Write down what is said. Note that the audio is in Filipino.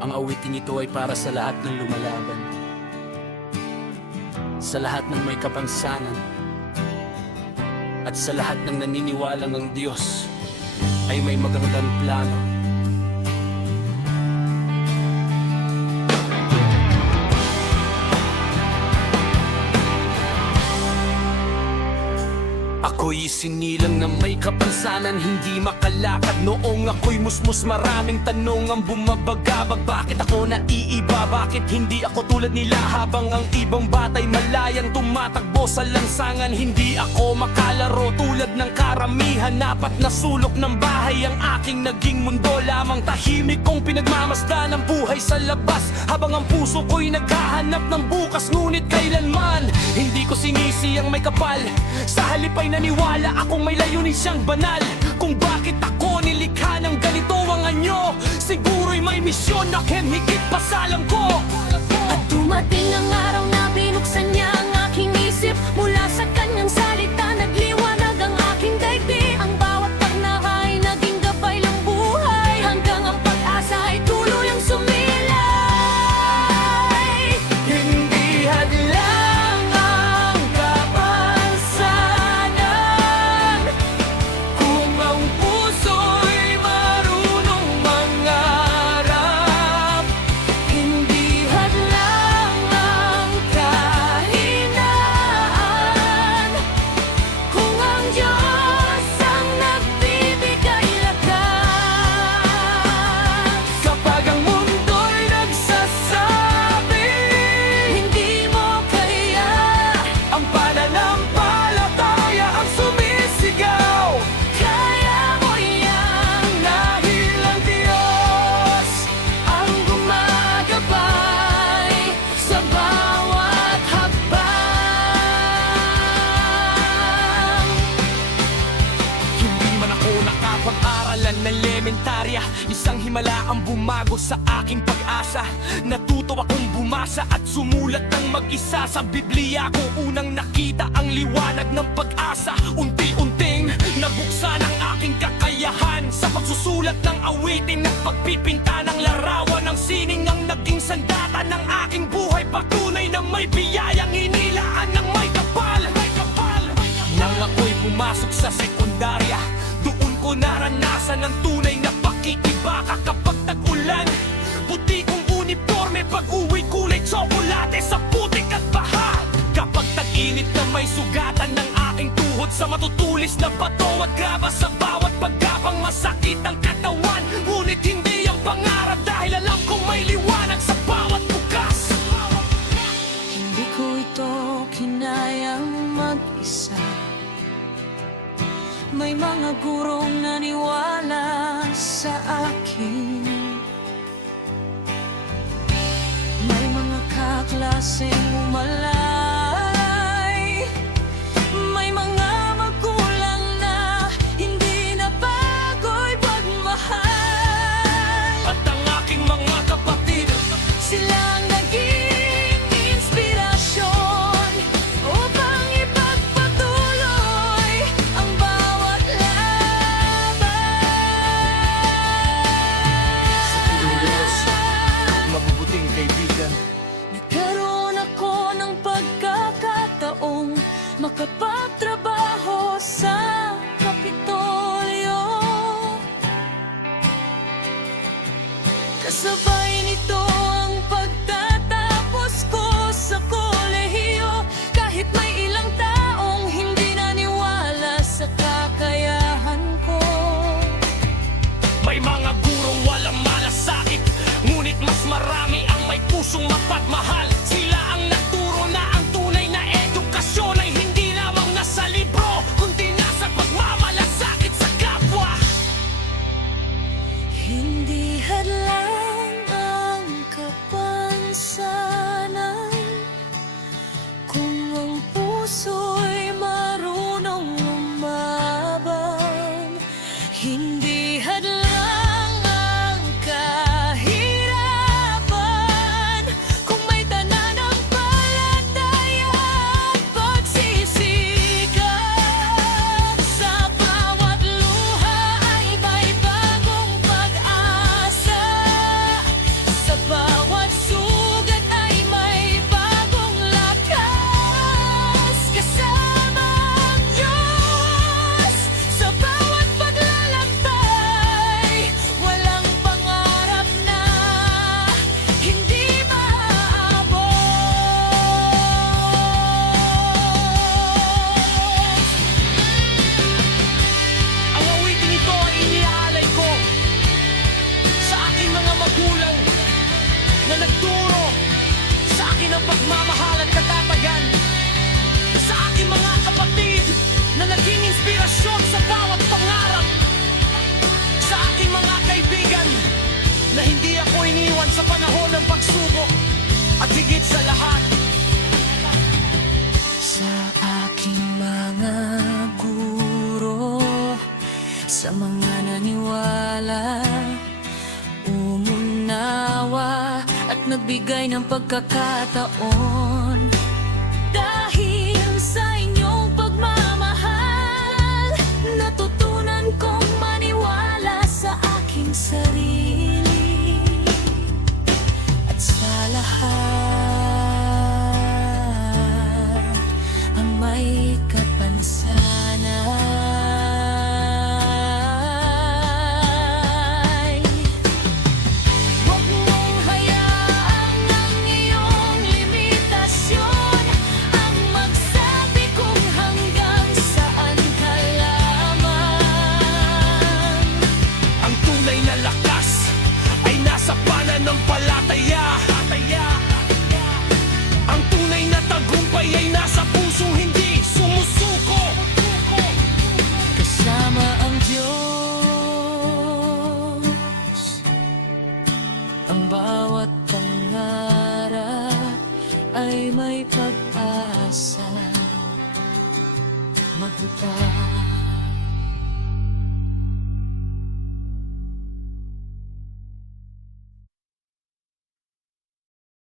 Ang awiting ito ay para sa lahat ng lumalaban, sa lahat ng may kapansanan, at sa lahat ng naniniwalang ang Diyos ay may magandang plano. Ako'y isinilang na may kapansanan, hindi makalakad. Noong ako'y musmus, maraming tanong ang bumabagabag. Bakit ako naiiba? Bakit hindi ako tulad nila? Habang ang ibang batay malayang tumatakbo sa lansangan, hindi ako makalaro tulad ng karamihan. Apat na sulok ng bahay ang aking naging mundo. Lamang tahimik kong pinagmamasdan ang buhay sa labas, habang ang puso ko'y naghahanap ng bukas. Ngunit kailanman hindi ko sinisi ang may kapal. Sa halip ay naniwala akong may layunin siyang banal. Kung bakit ako nilikha ng ganito ang anyo, siguro'y may misyon na higit pa sa alam ko. At dumating ang araw na binuksan niya ang aking isip. Mula sa kanyang salita nagliwanag ang aking daigdig. Ang bawat pagnaha ay naging gabay ng buhay, hanggang ang pag-asa ay tuluyang sumilay. Hindi hadlang ang kapansanan kung ang puso'y marunong mangarap. Hindi hadlang ang kahinaan kung ang Diyos ang nagbibigay lakas. Kapag ang mundo'y nagsasabi Hindi mo kaya, ang pananampalataya ang sumisigaw. kaya mo yan. Dahil ang Diyos Ang gumagabay sa bawat hakbang. Hindi man ako nakapag-aralan ng elementarya, isang himala ang bumago sa aking pag-asa. Natuto akong bumasa at sumulat ng mag-isa. Sa Biblia ko unang nakita ang liwanag ng pag-asa. Unti-unting nabuksan ang aking kakayahan sa pagsusulat ng awitin at pagpipinta ng larawan. Ng sining ang naging sandata ng aking buhay, patunay na may biyayang inilaan ng may kapal. Nang ako'y pumasok sa sekundarya, doon ko naranasan ang tunay na pakikibaka. Kapag tag-ulan, puti kong uniforme, pag-uwi kulay tsokolate sa putik at baha. Kapag tag-init na may sugatan ng aking tuhod sa matutulis na bato at graba, sa bawat paggapang masakit ang katawan. Ngunit hindi ang pangarap, dahil alam kong may liwanag sa bawat bukas. Hindi ko ito kinayang mag-isa. May mga gurong naniwala sa akin. May mga kaklaseng umalay. May mga magulang na hindi na bago'y pagmahal. At ang aking mga kapatid, Sila ang naging inspirasyon upang ipagpatuloy ang bawat Diyos, laban. mabubuting kaibigan. Nagkaroon ako ng pagkakataong makapagtrabaho sa Kapitolyo. Kasabay nito ang pagtatapos ko sa kolehiyo. Kahit may ilang taong hindi naniwala sa kakayahan ko. May mga gurong walang malasakit, ngunit mas marami ang may pusong mapagmahal. Sila ang nagturo na ang tunay na edukasyon ay hindi lamang nasa libro, kundi nasa pagmamalasakit sa kapwa. Hindi hadlang ang kapansanan kung ang puso'y marunong lumaban. Hindi hadlang ang kahirapan kung may pananampalataya at pagsisikap. Sa bawat luha ay may bagong pag-asa. Sa sa lahat. Sa aking mga guro, sa mga naniwala, umunawa at nagbigay ng pagkakataon. Dahil sa inyong pagmamahal, natutunan kong maniwala sa aking sarili at sa lahat ang may kapansanay. Huwag mong hayaan ang iyong limitasyon ang magsabi kung hanggang saan ka lamang. Ang tunay na lakas ay nasa pananampalataya. Ang tunay na tagumpay ay nasa pusong hindi sumusuko. Kasama ang Diyos, ang bawat pangarap ay may pag-asa. Magtutag